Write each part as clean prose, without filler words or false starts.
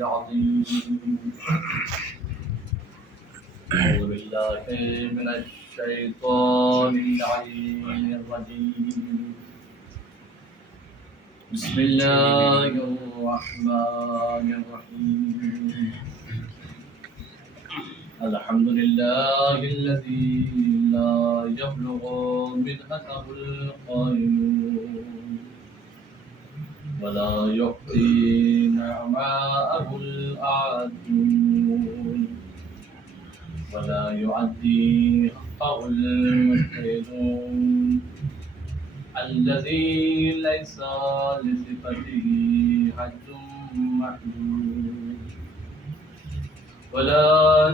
العظيم أعوذ بالله من الشيطان اللعين الرجيم بسم الله الرحمن الرحيم الحمد لله الذي لا يبلغ مدحته القائلون ولا يعطي نعماءه الأعدون ولا يعدي حقه المجتهدون الذي ليس لصفته حد محدود ولا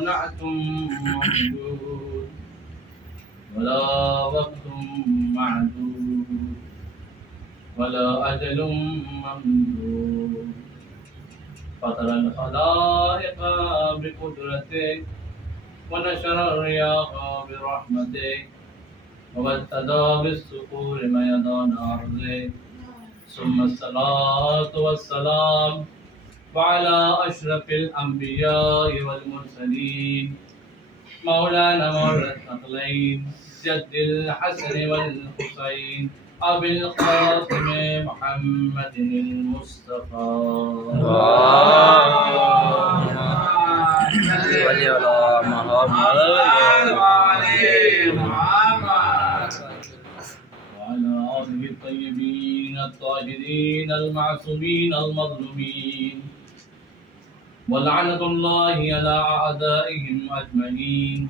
نعت محدود ولا وقت معدود ولا أجل ممدود فطر الخلائق بقدرته ونشر الرياح برحمته وابتدى بالصخور ميدان أرضه ثم الصلاة والسلام وعلى أشرف الأنبياء والمرسلين مولانا مولى الثقلين جد الحسن والحسين أبي القاسم محمد المصطفى وعلى آله الطيبين الطاهرين المعصومين المظلومين ولعنة الله على أعدائهم أجمعين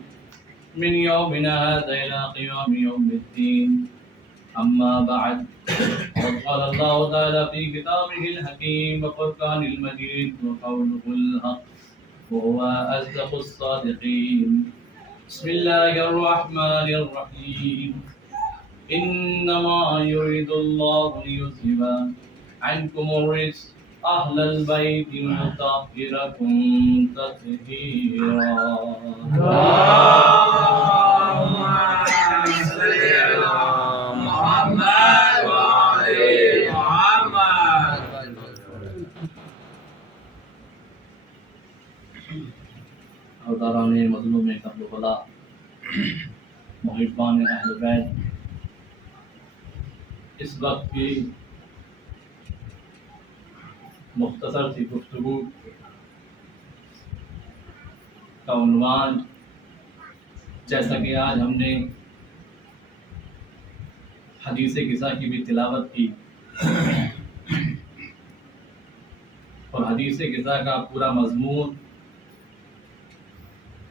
من يومنا هذا إلى قيام يوم الدين أما بعد قال الله تعالى في كتابه الحكيم وفرقان المجيد وقوله الحق وهو أصدق الصادقين بسم الله الرحمن الرحيم إنما يريد الله ليذهب عنكم الرجس أهل البيت ويطهركم تطهيرا اللهم صل على محمد وعلى محمد. اوتاران مظلوم قبل بلا محبان اہل بیت، اس وقت کی مختصر سی گفتگو کا عنوان، جیسا کہ آج ہم نے حدیث قصہ کی بھی تلاوت کی اور حدیث قصہ کا پورا مضمون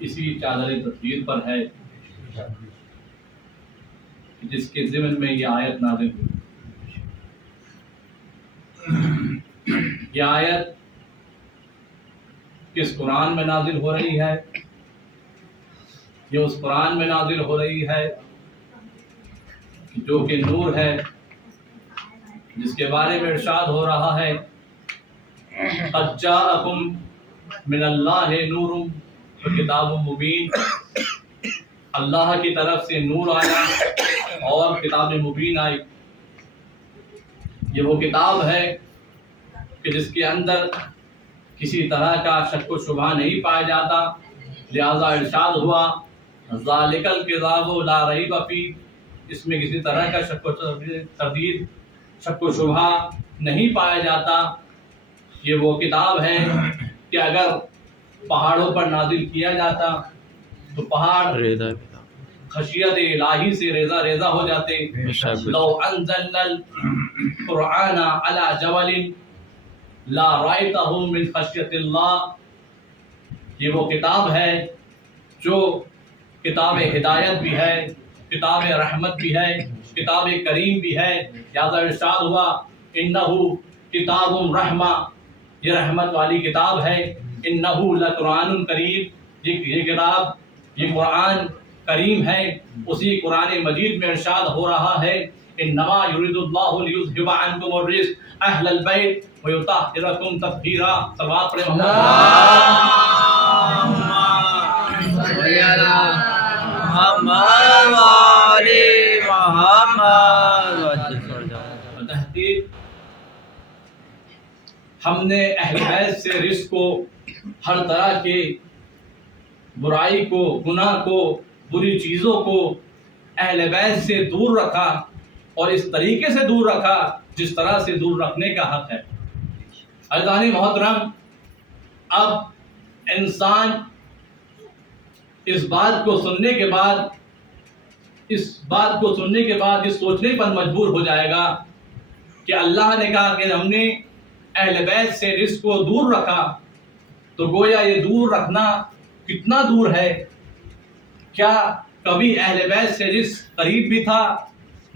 اسی چادر تطہیر پر ہے جس کے ضمن میں یہ آیت نازل ہوئی۔ یہ آیت کس قرآن میں نازل ہو رہی ہے؟ یہ اس قرآن میں نازل ہو رہی ہے جو کہ نور ہے، جس کے بارے میں ارشاد ہو رہا ہے قد جاءکم من اللہ نور کتاب مبین، اللہ کی طرف سے نور آیا اور کتاب مبین آئی۔ یہ وہ کتاب ہے کہ جس کے اندر کسی طرح کا شک و شبہ نہیں پایا جاتا، لہذا ارشاد ہوا ذالک الکتاب لا ریب فیہ، اس میں کسی طرح کا شک و تردید، شک و شبہ نہیں پایا جاتا۔ یہ وہ کتاب ہے کہ اگر پہاڑوں پر نازل کیا جاتا تو پہاڑ خشیت الہی سے ریزہ ریزہ ہو جاتے۔ لو انزلنا القرآن علی جبل لا رأیتہ من خشیت اللہ، یہ وہ کتاب ہے جو کتاب ہدایت بھی ہے، کتاب رحمت بھی ہے، کتاب کریم بھی ہے۔ لہذا ارشاد ہوا انہ کتاب رحمہ، یہ رحمت والی کتاب ہے۔ انہ لقرآن کریم، یہ کتاب، یہ قرآن کریم ہے۔ اسی قرآن مجید میں ارشاد ہو رہا ہے انما یرید اللہ لیذھب عنکم الرجس اہل البیت ویطہرکم تطہیرا۔ صلوات پڑھیں ہم نے اہل بیت سے رزق کو، ہر طرح کے برائی کو، گناہ کو، بری چیزوں کو اہل بیت سے دور رکھا، اور اس طریقے سے دور رکھا جس طرح سے دور رکھنے کا حق ہے۔ عزیزان محترم، اب انسان اس بات کو سننے کے بعد یہ سوچنے پر مجبور ہو جائے گا کہ اللہ نے کہا کہ ہم نے اہل بیت سے رزق کو دور رکھا، تو گویا یہ دور رکھنا کتنا دور ہے؟ کیا کبھی اہل بیت سے رزق قریب بھی تھا؟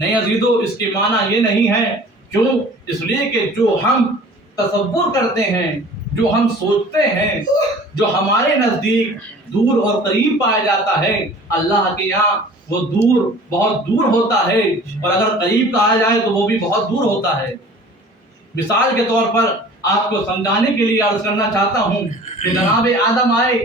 نہیں عزیزو، اس کے معنی یہ نہیں ہے۔ کیوں؟ اس لیے کہ جو ہم تصور کرتے ہیں، جو ہم سوچتے ہیں، جو ہمارے نزدیک دور اور قریب پایا جاتا ہے، اللہ کے یہاں وہ دور بہت دور ہوتا ہے، اور اگر قریب کہا جائے تو وہ بھی بہت دور ہوتا ہے۔ مثال کے طور پر آپ کو سمجھانے کے لیے عرض کرنا چاہتا ہوں کہ جناب آدم آئے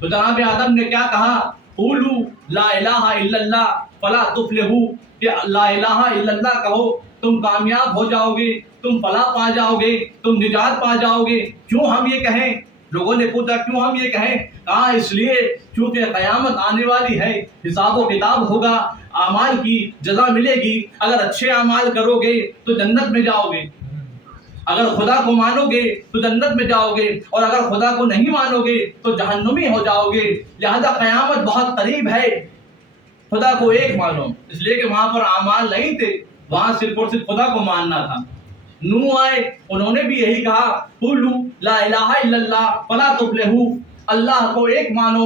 تو جناب آدم نے کیا کہا؟ قولوا لا الہ الا اللہ فلا تفلحوا، کہ لا الہ الا اللہ کہو تم کامیاب ہو جاؤ گے، تم فلاح پا جاؤ گے، تم نجات پا جاؤ گے۔ کیوں ہم یہ کہیں؟ لوگوں نے پوچھا کیوں ہم یہ کہیں؟ کہا اس لیے کیونکہ قیامت آنے والی ہے، حساب و کتاب ہوگا، اعمال کی جزا ملے گی۔ اگر اچھے اعمال کرو گے تو جنت میں جاؤ گے، اگر خدا کو مانو گے تو جنت میں جاؤ گے، اور اگر خدا کو نہیں مانو گے تو جہنمی ہو جاؤ گے۔ لہذا قیامت بہت قریب ہے، خدا کو ایک مانو۔ اس لیے کہ وہاں پر اعمال نہیں تھے، وہاں صرف اور صرف خدا کو ماننا تھا۔ نوح آئے، انہوں نے بھی یہی کہا، قولوا لا الہ الا اللہ فلا تفلحوا، اللہ کو ایک مانو،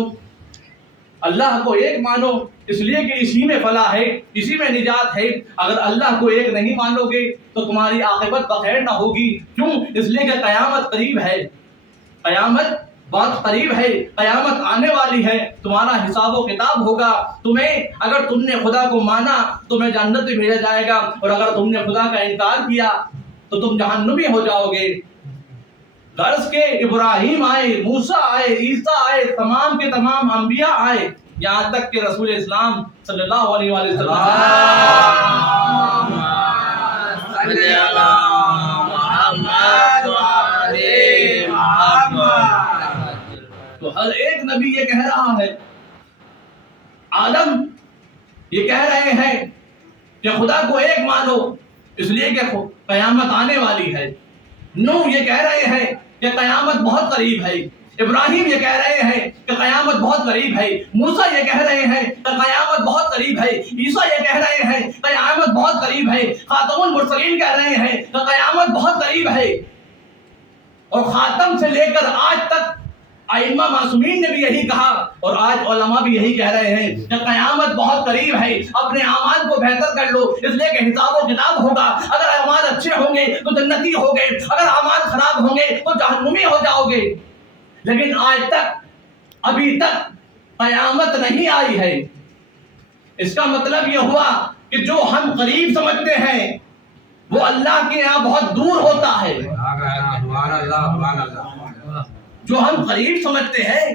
اللہ کو ایک مانو، اس لیے کہ اسی میں فلاح ہے، اسی میں نجات ہے۔ اگر اللہ کو ایک نہیں مانو گے تو تمہاری عاقبت بخیر نہ ہوگی۔ کیوں؟ اس لیے کہ قیامت قریب ہے، قیامت بہت قریب ہے، قیامت آنے والی ہے، تمہارا حساب و کتاب ہوگا۔ اگر تم نے خدا کو مانا تمہیں جنت میں بھیجا جائے گا، اور اگر تم نے خدا کا انکار کیا تو تم جہنمی ہو جاؤ گے۔ غرض کے ابراہیم آئے، موسیٰ آئے، عیسیٰ آئے، تمام کے تمام انبیاء آئے، یہاں تک کہ رسول اسلام صلی اللہ علیہ وسلم تو ہر ایک نبی یہ کہہ رہا ہے، آدم یہ کہہ رہے ہیں کہ خدا کو ایک مانو، اس لیے کہ قیامت آنے والی ہے۔ نوح یہ کہہ رہے ہیں کہ قیامت بہت قریب ہے، ابراہیم یہ کہہ رہے ہیں کہ قیامت بہت قریب ہے، موسیٰ یہ کہہ رہے ہیں کہ قیامت بہت قریب ہے، عیسیٰ یہ کہہ رہے ہیں قیامت بہت قریب ہے، خاتم المرسلین کہہ رہے ہیں کہ قیامت بہت قریب ہے، اور خاتم سے لے کر آج تک ائمہ معصومین نے بھی یہی کہا، اور آج علماء بھی یہی کہہ رہے ہیں کہ قیامت بہت قریب ہے۔ اپنے اعمال کو بہتر کر لو، اس لیے کہ حساب و کتاب ہوگا۔ اگر اعمال اچھے ہوں گے تو جنتی ہوگے، اگر اعمال خراب ہوں گے تو جہنمی ہو جاؤ گے۔ لیکن آج تک، ابھی تک قیامت نہیں آئی ہے۔ اس کا مطلب یہ ہوا کہ جو ہم قریب سمجھتے ہیں وہ اللہ کے یہاں بہت دور ہوتا ہے۔ جو ہم قریب سمجھتے ہیں،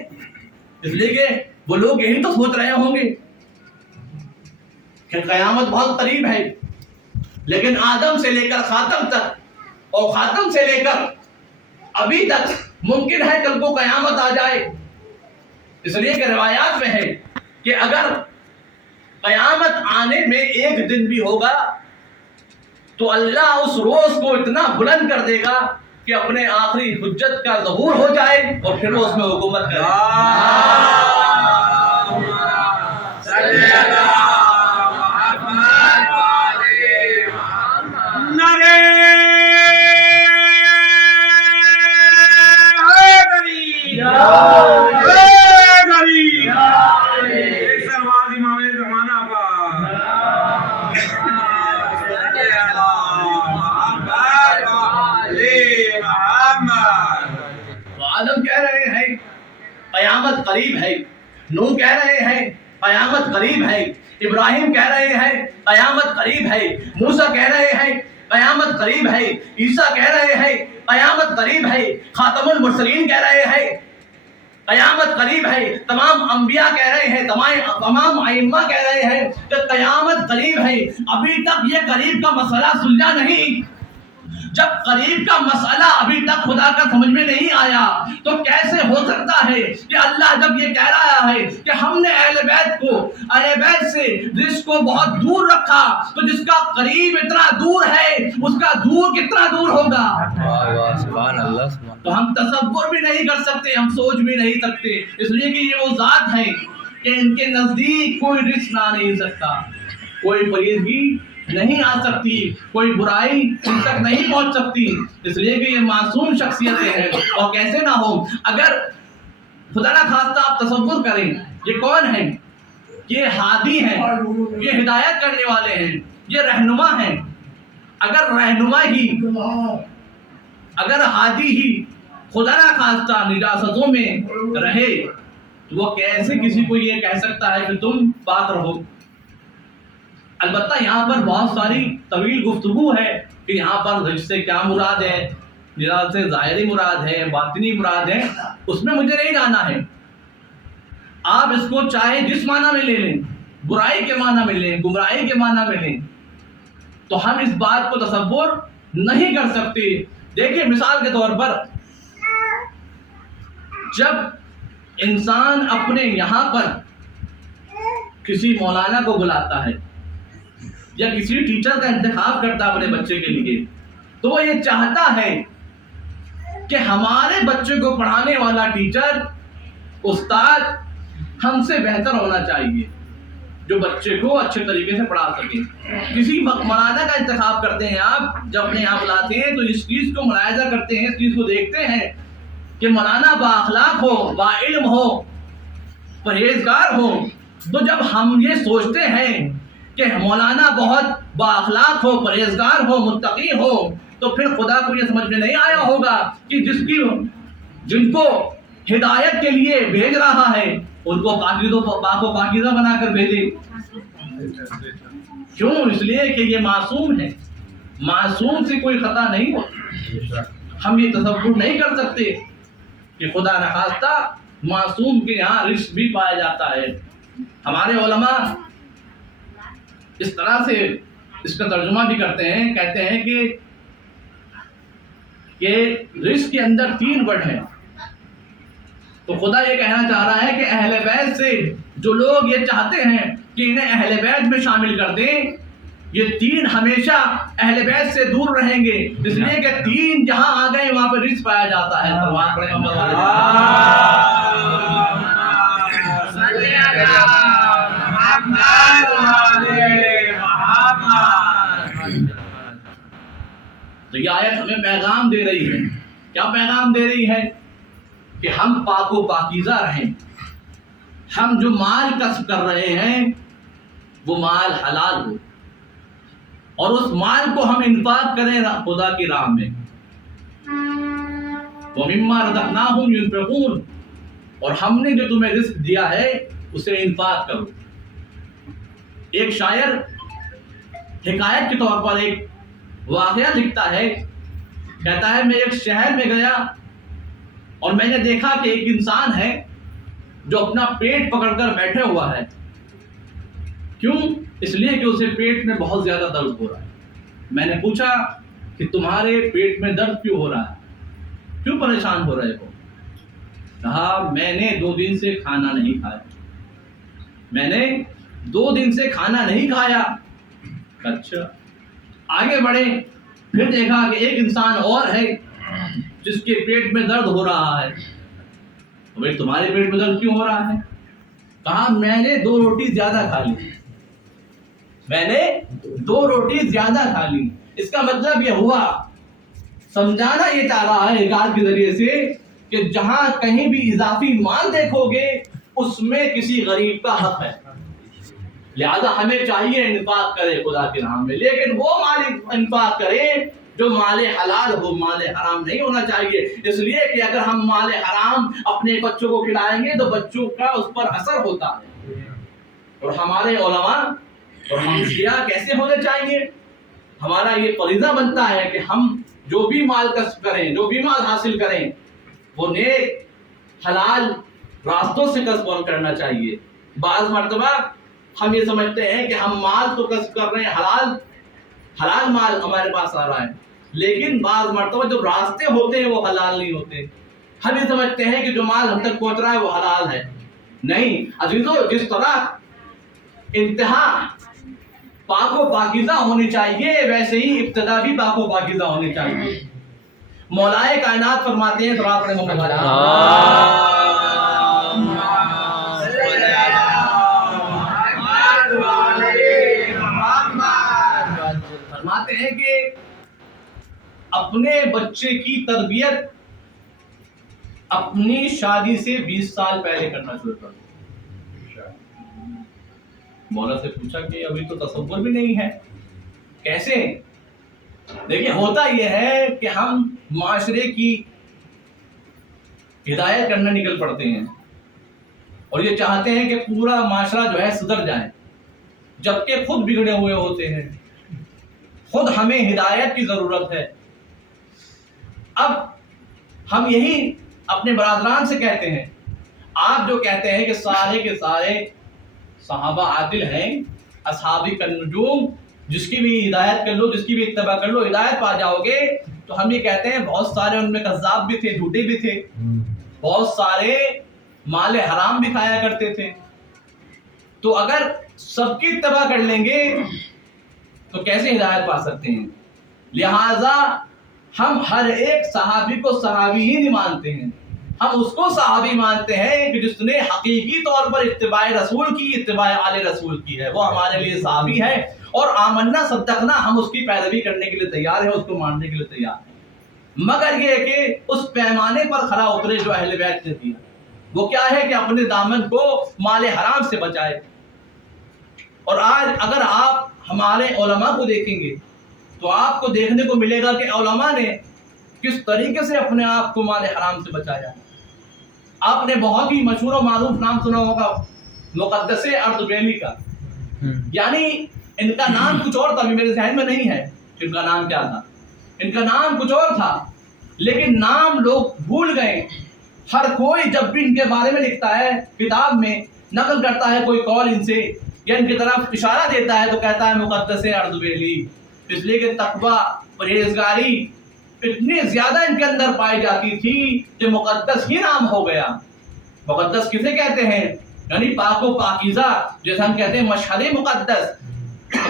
اس لیے کہ وہ لوگ یہی تو سوچ رہے ہوں گے کہ قیامت بہت قریب ہے، لیکن آدم سے لے کر خاتم تک، اور خاتم سے لے کر ابھی تک ممکن ہے کل کو قیامت آ جائے۔ اس لیے کہ روایات میں ہے کہ اگر قیامت آنے میں ایک دن بھی ہوگا تو اللہ اس روز کو اتنا بلند کر دے گا کہ اپنے آخری حجت کا ظہور ہو جائے، اور پھر وہ اس میں حکومت کرے۔ آدم کہہ رہے ہیں قیامت قریب ہے، نوح کہہ رہے ہیں قیامت قریب ہے، ابراہیم کہہ رہے ہیں قیامت قریب ہے، موسیٰ کہہ رہے ہیں قیامت قریب ہے، عیسیٰ کہہ رہے ہیں قیامت قریب ہے، خاتم المرسلین کہہ رہے ہیں قیامت قریب ہے، تمام انبیاء کہہ رہے ہیں، تمام ائمہ کہہ رہے ہیں کہ قیامت قریب ہے۔ ابھی تک یہ قریب کا مسئلہ سلجھا نہیں، جب قریب کا مسئلہ ابھی تک خدا کا سمجھ میں نہیں آیا تو کیسے ہو سکتا ہے کہ اللہ جب یہ کہہ رہا ہے کہ ہم نے اہل بیت سے رزق کو بہت دور رکھا، تو جس کا قریب اتنا دور ہے اس کا دور کتنا دور ہوگا؟ سبحان اللہ۔ تو ہم تصور بھی نہیں کر سکتے، ہم سوچ بھی نہیں سکتے، اس لیے کہ یہ وہ ذات ہے کہ ان کے نزدیک کوئی رزق نہ نہیں سکتا، کوئی فریضگی نہیں آ سکتی، کوئی برائی ان تک نہیں پہنچ سکتی، اس لیے کہ یہ معصوم شخصیتیں ہیں۔ اور کیسے نہ ہو، اگر خدا نہ خواستہ آپ تصور کریں یہ کون ہیں؟ یہ ہادی ہیں، یہ ہدایت کرنے والے ہیں، یہ رہنما ہیں۔ اگر رہنما ہی، اگر ہادی ہی خدا نہ خواستہ نجاستوں میں رہے تو وہ کیسے کسی کو یہ کہہ سکتا ہے کہ تم پاک رہو؟ البتہ یہاں پر بہت ساری طویل گفتگو ہے کہ یہاں پر رزق سے کیا مراد ہے، نجات سے ظاہری مراد ہے، باطنی مراد ہے، اس میں مجھے نہیں جانا ہے۔ آپ اس کو چاہے جس معنی میں لے لیں، برائی کے معنی میں لیں، گمراہی کے معنی میں لیں، تو ہم اس بات کو تصور نہیں کر سکتے۔ دیکھیں مثال کے طور پر جب انسان اپنے یہاں پر کسی مولانا کو بلاتا ہے یا کسی ٹیچر کا انتخاب کرتا ہے اپنے بچے کے لیے، تو وہ یہ چاہتا ہے کہ ہمارے بچے کو پڑھانے والا ٹیچر، استاد ہم سے بہتر ہونا چاہیے، جو بچے کو اچھے طریقے سے پڑھا سکے۔ کسی مولانا کا انتخاب کرتے ہیں آپ، جب اپنے یہاں بلاتے ہیں تو اس چیز کو ملاحظہ کرتے ہیں، اس چیز کو دیکھتے ہیں کہ مولانا با اخلاق ہو، با علم ہو، پرہیزگار ہو۔ تو جب ہم یہ سوچتے ہیں کہ مولانا بہت با اخلاق ہو، پرہیزگار ہو، متقی ہو، تو پھر خدا کو یہ سمجھ میں نہیں آیا ہوگا کہ جن کو ہدایت کے لیے بھیج رہا ہے ان کو پاک و پاکیزہ بنا کر بھیجے۔ کیوں؟ اس لیے کہ یہ معصوم ہے، معصوم سے کوئی خطا نہیں ہوتی۔ ہم یہ تصور نہیں کر سکتے کہ خدا نخواستہ معصوم کے یہاں رزق بھی پایا جاتا ہے۔ ہمارے علماء اس طرح سے اس کا ترجمہ بھی کرتے ہیں، کہتے ہیں کہ رزق کے اندر 3 ورڈ ہیں۔ تو خدا یہ کہنا چاہ رہا ہے کہ اہل بیت سے جو لوگ یہ چاہتے ہیں کہ انہیں اہل بیت میں شامل کر دیں، یہ 3 ہمیشہ اہل بیت سے دور رہیں گے، اس لیے کہ 3 جہاں آ گئے وہاں پر رزق پایا جاتا ہے۔ تو یہ آیت ہمیں پیغام دے رہی ہے۔ کیا پیغام دے رہی ہے؟ کہ ہم پاک و پاکیزہ رہیں، ہم جو مال کسب کر رہے ہیں وہ مال حلال ہو، اور اس مال کو ہم انفاق کریں خدا کی راہ میں۔ وَمِمَّا رَزَقْنَاهُمْ يُنْفِقُونَ، اور ہم نے جو تمہیں رزق دیا ہے اسے انفاق کرو۔ ایک شاعر حکایت کے طور پر ایک واقعہ لکھتا ہے، کہتا ہے میں ایک شہر میں گیا اور میں نے دیکھا کہ ایک انسان ہے جو اپنا پیٹ پکڑ کر بیٹھے ہوا ہے۔ کیوں؟ اس لیے کہ اسے پیٹ میں بہت زیادہ درد ہو رہا ہے۔ میں نے پوچھا کہ تمہارے پیٹ میں درد کیوں ہو رہا ہے، کیوں پریشان ہو رہے ہو؟ کہا میں نے 2 دن سے کھانا نہیں کھایا، میں نے 2 دن سے کھانا نہیں کھایا۔ اچھا، آگے بڑھے، پھر دیکھا کہ ایک انسان اور ہے جس کے پیٹ میں درد ہو رہا ہے۔ بھائی تمہارے پیٹ میں درد کیوں ہو رہا ہے؟ کہا میں نے 2 روٹی زیادہ کھا لی، میں نے 2 روٹی زیادہ کھا لی۔ اس کا مطلب یہ ہوا، سمجھانا یہ چاہ رہا ہے حکایت کے ذریعے سے کہ جہاں کہیں بھی اضافی مال دیکھو گے اس میں کسی غریب کا حق ہے، لہذا ہمیں چاہیے انفاق کرے خدا کے راہ میں، لیکن وہ مال انفاق کرے جو مال حلال ہو، مال حرام نہیں ہونا چاہیے۔ اس لیے کہ اگر ہم مال حرام اپنے بچوں کو کھلائیں گے تو بچوں کا اس پر اثر ہوتا ہے۔ اور ہمارے علماء اور ہم شیعہ کیسے ہونے چاہیے؟ ہمارا یہ فریضہ بنتا ہے کہ ہم جو بھی مال کسب کریں، جو بھی مال حاصل کریں، وہ نیک حلال راستوں سے کسب کرنا چاہیے۔ بعض مرتبہ ہم یہ سمجھتے ہیں کہ ہم مال تو کسب کر رہے ہیں، حلال مال ہمارے پاس آ رہا ہے، لیکن بعض مرتبہ جو راستے ہوتے ہیں وہ حلال نہیں ہوتے. ہم یہ سمجھتے ہیں کہ جو مال ہم تک پہنچ رہا ہے وہ حلال ہے. نہیں عزیزو، جس طرح انتہا پاک و پاکیزہ ہونی چاہیے ویسے ہی ابتدا بھی پاک و پاکیزہ ہونی چاہیے. مولائے کائنات فرماتے ہیں سورہ پڑھیں محمد فرماتے ہیں کہ اپنے بچے کی تربیت اپنی شادی سے 20 سال پہلے کرنا شروع کر دو. مولا سے پوچھا کہ ابھی تو تصور بھی نہیں ہے، کیسے؟ دیکھیں ہوتا یہ ہے کہ ہم معاشرے کی ہدایت کرنے نکل پڑتے ہیں اور یہ چاہتے ہیں کہ پورا معاشرہ جو ہے سدھر جائے، جبکہ خود بگڑے ہوئے ہوتے ہیں. خود ہمیں ہدایت کی ضرورت ہے. اب ہم یہی اپنے برادران سے کہتے ہیں. آپ جو کہتے ہیں کہ سارے کے سارے صحابہ عادل ہیں، اصحابی النجوم، جس کی بھی ہدایت کر لو، جس کی بھی اتباع کر لو ہدایت پا جاؤ گے، تو ہم یہ کہتے ہیں بہت سارے ان میں کذاب بھی تھے، جھوٹے بھی تھے، بہت سارے مال حرام بھی کھایا کرتے تھے. تو اگر سب کی اتباع کر لیں گے تو کیسے ہدایت پا سکتے ہیں؟ لہذا ہم ہر ایک صحابی کو صحابی ہی نہیں مانتے ہیں، ہم اس کو صحابی مانتے ہیں کہ جس نے حقیقی طور پر اتباع رسول کی، اتباع آل رسول کی ہے، وہ ہمارے لیے صحابی ہے. اور آمنا صدقنا، ہم اس کی پیروی کرنے کے لیے تیار ہیں، اس کو ماننے کے لیے تیار ہیں، مگر یہ کہ اس پیمانے پر کھرا اترے جو اہل بیت نے دیا. وہ کیا ہے کہ اپنے دامن کو مال حرام سے بچائے. اور آج اگر آپ ہمارے علماء کو دیکھیں گے تو آپ کو دیکھنے کو ملے گا کہ علماء نے کس طریقے سے اپنے آپ کو مال حرام سے بچایا. آپ نے بہت ہی مشہور و معروف نام سنا ہوگا مقدس اردبیلی کا. یعنی ان کا نام کچھ اور تھا، میرے ذہن میں نہیں ہے ان کا نام کیا تھا. ان کا نام کچھ اور تھا لیکن نام لوگ بھول گئے. ہر کوئی جب بھی ان کے بارے میں لکھتا ہے، کتاب میں نقل کرتا ہے کوئی قول ان سے یا ان کی طرف اشارہ دیتا ہے تو کہتا ہے مقدس اردبیلی، اس لیے کہ تقویٰ، پرہیزگاری اتنی زیادہ ان کے اندر پائی جاتی تھی کہ مقدس ہی نام ہو گیا. مقدس کسے کہتے ہیں؟ یعنی پاک و پاکیزہ، جیسے ہم کہتے ہیں مشہد مقدس.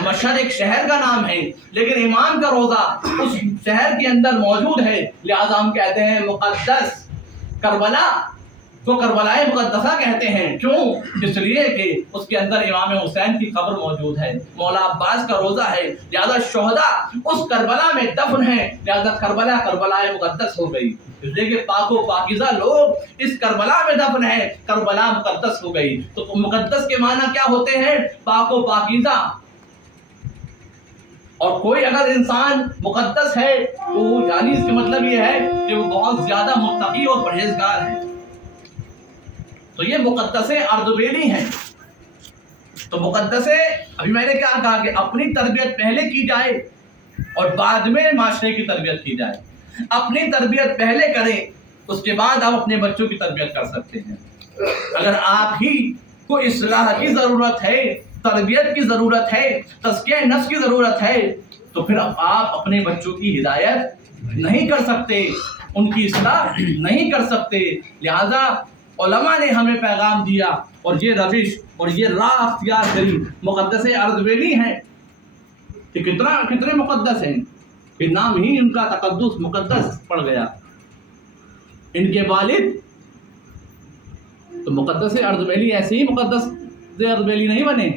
مشہد ایک شہر کا نام ہے لیکن ایمان کا روزہ اس شہر کے اندر موجود ہے، لہذا ہم کہتے ہیں مقدس. کربلا کو کربلائے مقدسہ کہتے ہیں. کیوں؟ اس لیے کہ اس کے اندر امام حسین کی قبر موجود ہے، مولا عباس کا روزہ ہے، لہذا شہداء اس کربلا میں دفن ہیں، لہذا کربلا کربلائے مقدس ہو گئی. اس لیے کہ پاک و پاکیزہ لوگ اس کربلا میں دفن ہیں، کربلا مقدس ہو گئی. تو مقدس کے معنی کیا ہوتے ہیں؟ پاک و پاکیزہ. اور کوئی اگر انسان مقدس ہے تو یعنی اس کا مطلب یہ ہے کہ وہ بہت زیادہ متقی اور پرہیزگار ہے. تو یہ مقدس اردبیلی ہیں. تو مقدس، ابھی میں نے کیا کہا کہ اپنی تربیت پہلے کی جائے اور بعد میں معاشرے کی تربیت کی جائے. اپنی تربیت پہلے کریں، اس کے بعد آپ اپنے بچوں کی تربیت کر سکتے ہیں. اگر آپ ہی کو اصلاح کی ضرورت ہے، تربیت کی ضرورت ہے، تزکیہ نفس کی ضرورت ہے، تو پھر آپ اپنے بچوں کی ہدایت نہیں کر سکتے، ان کی اصلاح نہیں کر سکتے. لہذا علماء نے ہمیں پیغام دیا اور یہ روش اور یہ راہ اختیار کری. مقدس اردبیلی ہیں کہ کتنے مقدس ہیں کہ نام ہی ان کا تقدس مقدس پڑ گیا. ان کے والد تو مقدس اردبیلی ایسے ہی مقدس اردبیلی نہیں بنے،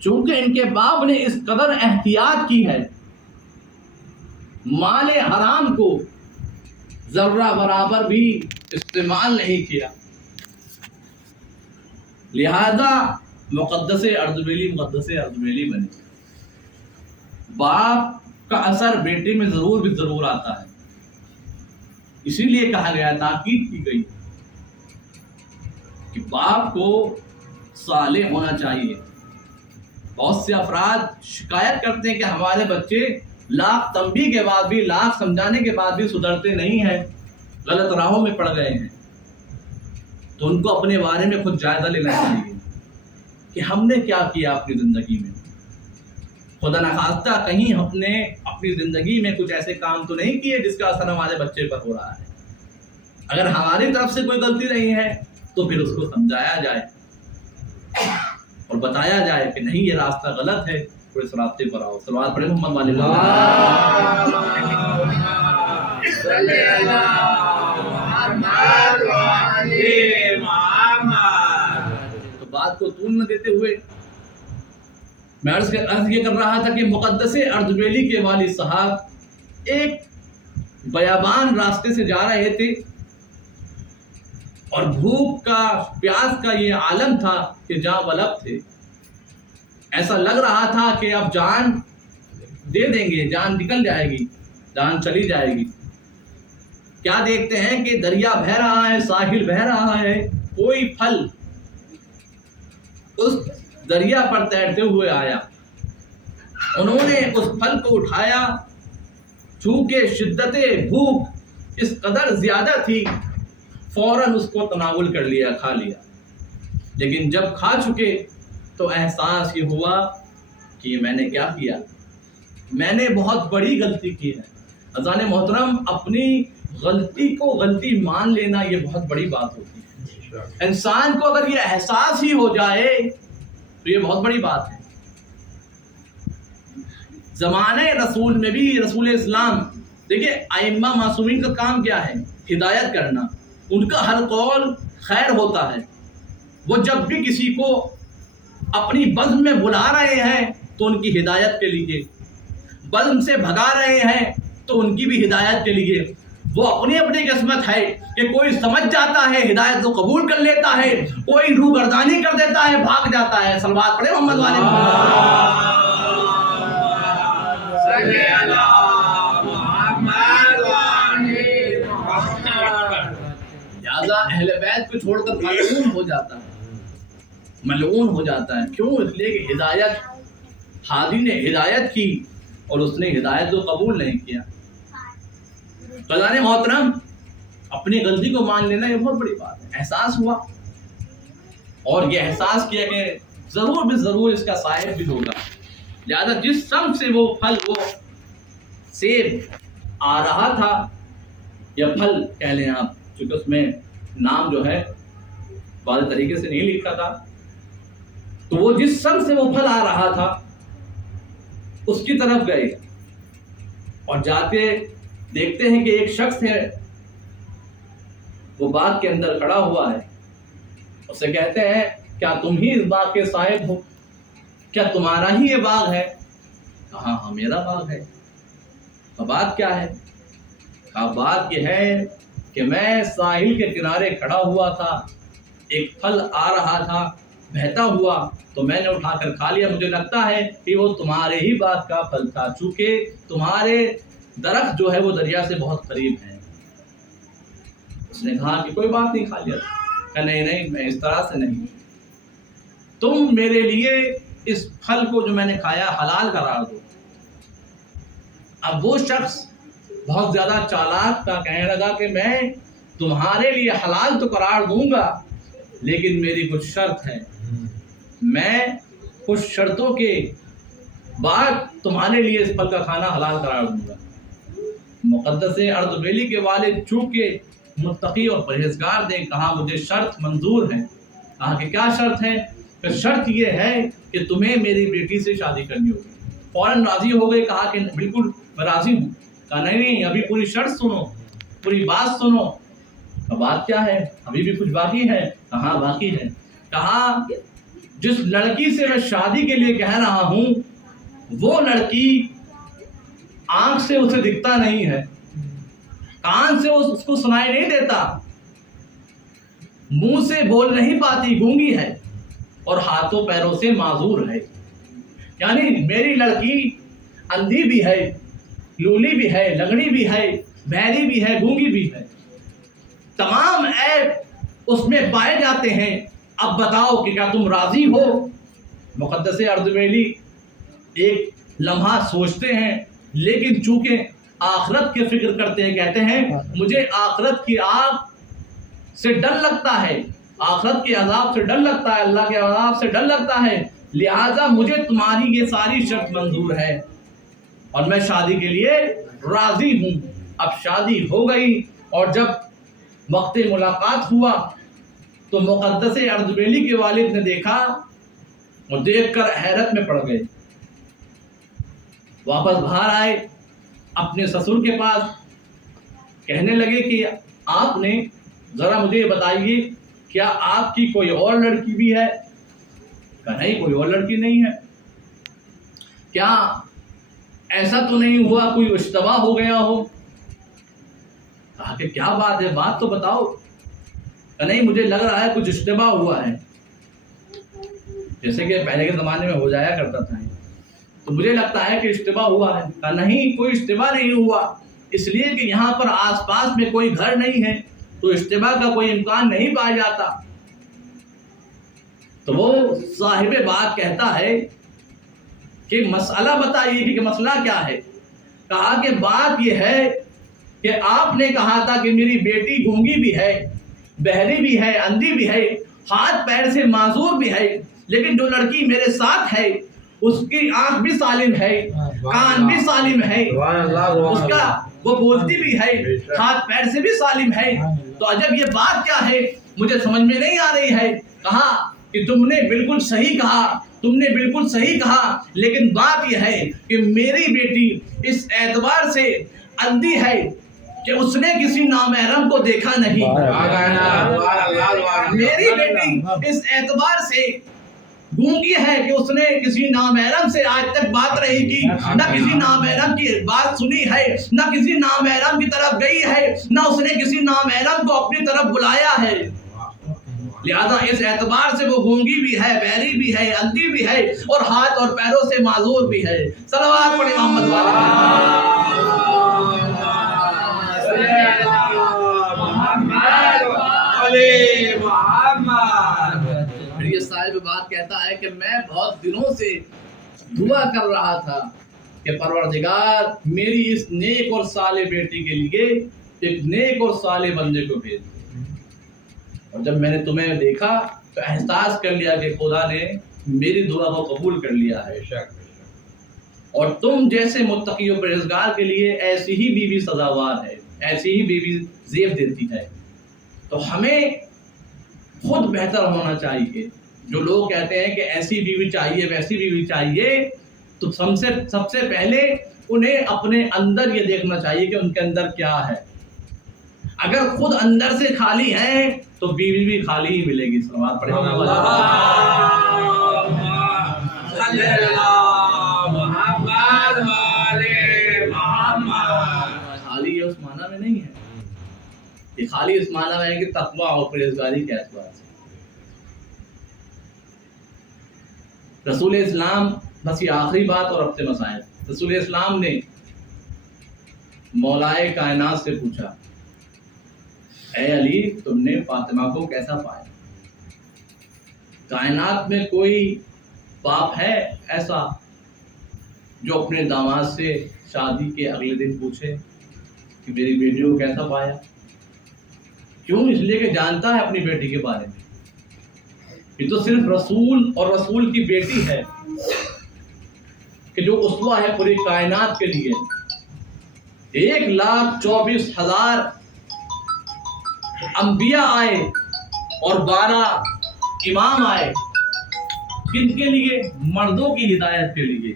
چونکہ ان کے باپ نے اس قدر احتیاط کی ہے، مال حرام کو ذرہ برابر بھی استعمال نہیں کیا، لہذا مقدس اردبیلی بنے. باپ کا اثر بیٹے میں ضرور آتا ہے. اسی لیے کہا گیا، تاکید کی گئی کہ باپ کو صالح ہونا چاہیے. بہت سے افراد شکایت کرتے ہیں کہ ہمارے بچے لاکھ تنبیہ کے بعد بھی، لاکھ سمجھانے کے بعد بھی سدھرتے نہیں ہیں، غلط راہوں میں پڑ گئے ہیں. تو ان کو اپنے بارے میں خود جائزہ لینا چاہیے کہ ہم نے کیا کیا اپنی زندگی میں. خدا نخواستہ کہیں ہم نے اپنی زندگی میں کچھ ایسے کام تو نہیں کیے جس کا اثر ہمارے بچے پر ہو رہا ہے. اگر ہماری طرف سے کوئی غلطی نہیں ہے تو پھر اس کو سمجھایا جائے اور بتایا جائے کہ نہیں یہ راستہ غلط ہے، تو اس راستے پر آؤ. صلوات پڑھیں محمد والے تو بات کو طول نہ دیتے ہوئے میں عرض یہ کر رہا تھا کہ مقدس اردبیلی کے والد صاحب ایک بیابان راستے سے جا رہے تھے اور بھوک کا پیاس کا یہ عالم تھا کہ جاں بلب تھے. ایسا لگ رہا تھا کہ اب جان دے دیں گے، جان نکل جائے گی، جان چلی جائے گی. کیا دیکھتے ہیں کہ دریا بہہ رہا ہے، ساحل بہہ رہا ہے، کوئی پھل اس دریا پر تیرتے ہوئے آیا. انہوں نے اس پھل کو اٹھایا، چونکہ شدت بھوک اس قدر زیادہ تھی فوراً اس کو تناول کر لیا، کھا لیا. لیکن جب کھا چکے تو احساس یہ ہوا کہ میں نے کیا کیا، میں نے بہت بڑی غلطی کی ہے. اذان محترم، اپنی غلطی کو غلطی مان لینا یہ بہت بڑی بات ہوتی ہے. انسان کو اگر یہ احساس ہی ہو جائے تو یہ بہت بڑی بات ہے. زمانے رسول میں بھی رسول اسلام، دیکھیے ائمہ معصومین کا کام کیا ہے؟ ہدایت کرنا. ان کا ہر قول خیر ہوتا ہے. وہ جب بھی کسی کو اپنی بزم میں بلا رہے ہیں تو ان کی ہدایت کے لیے، بزم سے بھگا رہے ہیں تو ان کی بھی ہدایت کے لیے. وہ اپنی اپنی قسمت ہے کہ کوئی سمجھ جاتا ہے، ہدایت کو قبول کر لیتا ہے، کوئی روح گردانی کر دیتا ہے، بھاگ جاتا ہے. صلوات پڑھے محمد والے لہذا اہل بیت کو چھوڑ کر ملعون ہو جاتا ہے، ملعون ہو جاتا ہے. کیوں؟ اس لیے کہ ہدایت، ہادی نے ہدایت کی اور اس نے ہدایت کو قبول نہیں کیا. قضاء محترم، اپنی غلطی کو مان لینا یہ بہت بڑی بات ہے. احساس ہوا اور یہ احساس کیا کہ ضرور بھی ضرور اس کا صاحب بھی ہوگا. لہذا جس سمت سے وہ پھل، وہ سیب آ رہا تھا یا پھل کہہ لیں آپ، چونکہ اس میں نام جو ہے واضح طریقے سے نہیں لکھا تھا، تو وہ جس سمت سے وہ پھل آ رہا تھا اس کی طرف گئے اور جاتے دیکھتے ہیں کہ ایک شخص ہے، وہ باغ کے اندر کھڑا ہوا ہے. اسے کہتے ہیں کیا تم ہی اس باغ کے صاحب ہو؟ کیا تمہارا ہی یہ باغ ہے؟ کہا ہاں میرا باغ ہے. بات کیا ہے؟ کہا بات یہ ہے کہ میں ساحل کے کنارے کھڑا ہوا تھا، ایک پھل آ رہا تھا بہتا ہوا، تو میں نے اٹھا کر کھا لیا. مجھے لگتا ہے کہ وہ تمہارے ہی باغ کا پھل تھا، چونکہ تمہارے درخت جو ہے وہ دریا سے بہت قریب ہے. اس نے کہا کہ کوئی بات نہیں، کھا لیا. کہ نہیں میں اس طرح سے نہیں، تم میرے لیے اس پھل کو جو میں نے کھایا حلال قرار دو. اب وہ شخص بہت زیادہ چالاک تھا، کہنے لگا کہ میں تمہارے لیے حلال تو قرار دوں گا لیکن میری کچھ شرط ہے، میں کچھ شرطوں کے بعد تمہارے لیے اس پھل کا کھانا حلال قرار دوں گا. مقدس اردبیلی کے والد چونکہ متقی اور پرہیزگار نے کہا مجھے شرط منظور ہے. کہا کہ کیا شرط ہے؟ کہ شرط یہ ہے کہ تمہیں میری بیٹی سے شادی کرنی ہوگی. فوراً راضی ہو گئے، کہا کہ بالکل میں راضی ہوں. کہا نہیں ابھی پوری شرط سنو، پوری بات سنو. بات کیا ہے؟ ابھی بھی کچھ باقی ہے. کہاں باقی ہے؟ کہا جس لڑکی سے میں شادی کے لیے کہہ رہا ہوں وہ لڑکی آنکھ سے اسے دکھتا نہیں ہے، کان سے اس کو سنائی نہیں دیتا، منہ سے بول نہیں پاتی، گونگی ہے اور ہاتھوں پیروں سے معذور ہے. یعنی میری لڑکی اندھی بھی ہے، لولی بھی ہے، لنگڑی بھی ہے، بہری بھی ہے، گونگی بھی ہے، تمام عیب اس میں پائے جاتے ہیں. اب بتاؤ کہ کیا تم راضی ہو؟ مقدس اردبیلی ایک لمحہ سوچتے ہیں، لیکن چونکہ آخرت کی فکر کرتے ہیں، کہتے ہیں مجھے آخرت کی آگ سے ڈر لگتا ہے، آخرت کے عذاب سے ڈر لگتا ہے، اللہ کے عذاب سے ڈر لگتا ہے، لہذا مجھے تمہاری یہ ساری شرط منظور ہے. اور میں شادی کے لیے راضی ہوں۔ اب شادی ہو گئی اور جب وقت ملاقات ہوا تو مقدس اردبیلی کے والد نے دیکھا اور دیکھ کر حیرت میں پڑ گئے۔ واپس باہر آئے اپنے سسر کے پاس، کہنے لگے کہ آپ نے ذرا مجھے یہ بتائیے کیا آپ کی کوئی اور لڑکی بھی ہے؟ کہا نہیں، کوئی اور لڑکی نہیں ہے۔ کیا ایسا تو نہیں ہوا کوئی اشتباہ ہو گیا ہو؟ کہا کہ کیا بات ہے، بات تو بتاؤ۔ کہا نہیں، مجھے لگ رہا ہے کچھ اشتباہ ہوا ہے، جیسے کہ پہلے کے زمانے میں ہو جایا کرتا تھا، تو مجھے لگتا ہے کہ اشتباہ ہوا ہے۔ کہا نہیں، کوئی اشتباہ نہیں ہوا، اس لیے کہ یہاں پر آس پاس میں کوئی گھر نہیں ہے تو اشتباہ کا کوئی امکان نہیں پایا جاتا۔ تو وہ صاحب بات کہتا ہے کہ مسئلہ بتائیے کہ مسئلہ کیا ہے؟ کہا کہ بات یہ ہے کہ آپ نے کہا تھا کہ میری بیٹی گونگی بھی ہے، بہری بھی ہے، اندھی بھی ہے، ہاتھ پیر سے معذور بھی ہے، لیکن جو لڑکی میرے ساتھ ہے اس کی آنکھ بھی سالم ہے، کان بھی سالم ہے، اس کا وہ بولتی بھی ہے، ہاتھ پیر سے بھی سالم ہے۔ تو عجب یہ بات کیا ہے، مجھے سمجھ میں نہیں آ رہی ہے۔ کہا کہ تم نے بالکل صحیح کہا، تم نے بالکل صحیح کہا، لیکن بات یہ ہے کہ میری بیٹی اس اعتبار سے اندھی ہے کہ اس نے کسی نامحرم کو دیکھا نہیں۔ میری بیٹی اس اعتبار سے گونگی ہے کہ اس نے کسی نامحرم سے آج تک بات نہیں کی، نہ کسی نامحرم کی بات سنی ہے، نہ کسی نامحرم کی طرف گئی ہے، نہ اس نے کسی نامحرم کو اپنی طرف بلایا ہے۔ لہذا اس اعتبار سے وہ گونگی بھی ہے، بہری بھی ہے، اندھی بھی ہے، اور ہاتھ اور پیروں سے معذور بھی ہے۔ صلوات پڑھیں محمد یہ صاحب بات کہتا ہے کہ میں بہت دنوں سے دعا کر رہا تھا کہ پروردگار میری اس نیک اور صالح بیٹی کے لیے ایک نیک اور صالح بندے کو بھیج۔ اور جب میں نے تمہیں دیکھا تو احساس کر لیا کہ خدا نے میری دعا کو قبول کر لیا ہے، اور تم جیسے متقی و پرہیزگار کے لیے ایسی ہی بیوی سزاوار ہے، ایسی ہی بیوی زیب دیتی ہے۔ تو ہمیں خود بہتر ہونا چاہیے۔ جو لوگ کہتے ہیں کہ ایسی بیوی چاہیے، ویسی بیوی چاہیے، تو سب سے پہلے انہیں اپنے اندر یہ دیکھنا چاہیے کہ ان کے اندر کیا ہے۔ اگر خود اندر سے خالی ہیں تو بیوی بھی خالی ہی ملے گی۔ صلوات پڑھیں خالی یہ اس معنی میں نہیں ہے، یہ خالی اس معنی میں ہے کہ تقویٰ اور پرہیزگاری کے اعتبار سے۔ رسول اسلام، بس یہ آخری بات اور اب سے مسائل، رسول اسلام نے مولائے کائنات سے پوچھا، اے علی تم نے فاطمہ کو کیسا پایا؟ کائنات میں کوئی باپ ہے ایسا جو اپنے داماد سے شادی کے اگلے دن پوچھے کہ میری بیٹی کو کیسا پایا؟ کیوں؟ اس لیے کہ جانتا ہے اپنی بیٹی کے بارے میں۔ یہ تو صرف رسول اور رسول کی بیٹی ہے کہ جو اسوہ ہے پوری کائنات کے لیے۔ 1,24,000 انبیاء آئے اور 12 امام آئے، کن کے لیے؟ مردوں کی ہدایت کے لیے،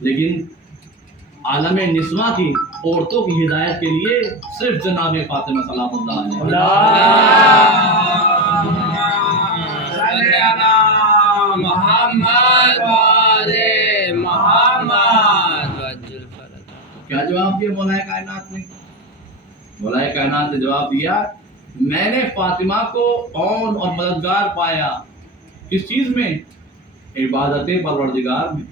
لیکن عالم نسواں کی، عورتوں کی ہدایت کے لیے صرف جناب فاطمہ سلام اللہ علیہ کیا جواب دیا مولا کائنات نے؟ مولا کائنات نے جواب دیا، میں نے فاطمہ کو اون اور مددگار پایا۔ کس چیز میں؟ عبادت پروردگار میں۔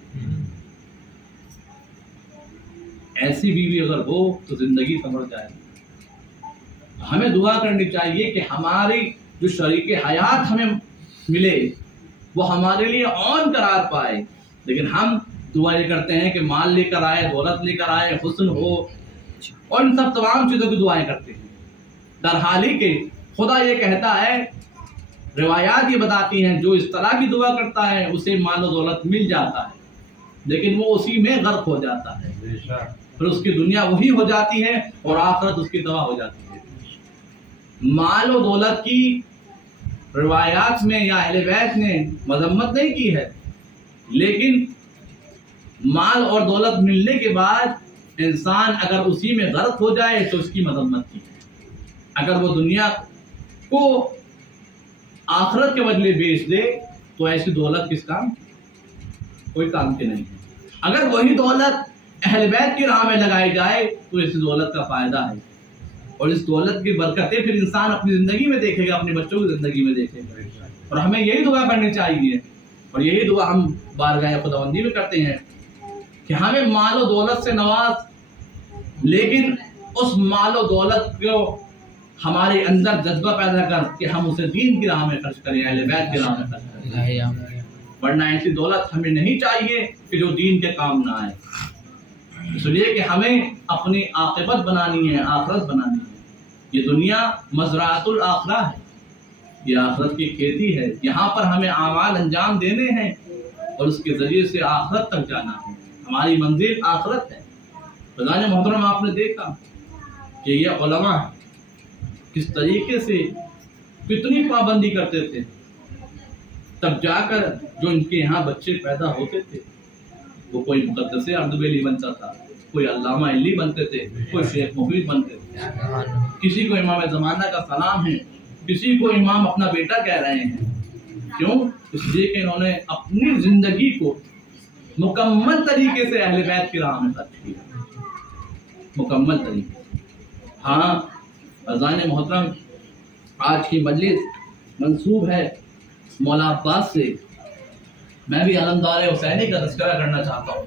ایسی بیوی اگر ہو تو زندگی سنور جائے گی۔ ہمیں دعا کرنی چاہیے کہ ہماری جو شریک حیات ہمیں ملے وہ ہمارے لیے اون قرار پائے، لیکن ہم دعا یہ کرتے ہیں کہ مال لے کر آئے، دولت لے کر آئے، حسن ہو، اور ان سب تمام چیزوں کی دعائیں کرتے ہیں۔ در حالی کہ خدا یہ کہتا ہے، روایات یہ بتاتی ہیں، جو اس طرح کی دعا کرتا ہے اسے مال و دولت مل جاتا ہے۔ لیکن وہ اسی میں غرق ہو جاتا ہے، پھر اس کی دنیا وہی ہو جاتی ہے اور آخرت اس کی تباہ ہو جاتی ہے۔ مال و دولت کی روایات میں یا اہل بیت نے مذمت نہیں کی ہے، لیکن مال اور دولت ملنے کے بعد انسان اگر اسی میں غرق ہو جائے تو اس کی مذمت کی ہے۔ اگر وہ دنیا کو آخرت کے بدلے بیچ دے تو ایسی دولت کس کام؟ کوئی کام کی نہیں ہے۔ اگر وہی دولت اہل بیت کی راہ میں لگائی جائے تو اس دولت کا فائدہ ہے، اور اس دولت کی برکتیں پھر انسان اپنی زندگی میں دیکھے گا، اپنے بچوں کی زندگی میں دیکھے گا۔ اور ہمیں یہی دعا کرنی چاہیے، اور یہی دعا ہم بارگاہ خداوندی میں کرتے ہیں کہ ہمیں مال و دولت سے نواز، لیکن اس مال و دولت کو ہمارے اندر جذبہ پیدا کر کہ ہم اسے دین کی راہ میں خرچ کریں، اہل بیت کی راہ میں خرچ کریں، ورنہ ایسی دولت ہمیں نہیں چاہیے کہ جو دین کے کام نہ آئے۔ اس لیے کہ ہمیں اپنی عاقبت بنانی ہے، آخرت بنانی ہے۔ یہ دنیا مزرعۃ الآخرہ ہے، یہ آخرت کی کھیتی ہے، یہاں پر ہمیں اعمال انجام دینے ہیں اور اس کے ذریعے سے آخرت تک جانا ہے۔ ہماری منزل آخرت ہے۔ خداوند محترم، آپ نے دیکھا کہ یہ علماء کس طریقے سے کتنی پابندی کرتے تھے، تب جا کر جو ان کے یہاں بچے پیدا ہوتے تھے وہ کوئی مقدس اردبیلی بنتا تھا، کوئی علامہ علی بنتے تھے، کوئی شیخ مفید بنتے تھے، کسی کو امام زمانہ کا سلام ہے، کسی کو امام اپنا بیٹا کہہ رہے ہیں۔ کیوں؟ اس لیے کہ انہوں نے اپنی زندگی کو مکمل طریقے سے اہل بیت کی راہ میں خرچ کیا، مکمل طریقے سے۔ ہاں عزیزان محترم، آج کی مجلس منسوب ہے مولا عباس سے، میں بھی علمدار حسینی کا تذکرہ کرنا چاہتا ہوں۔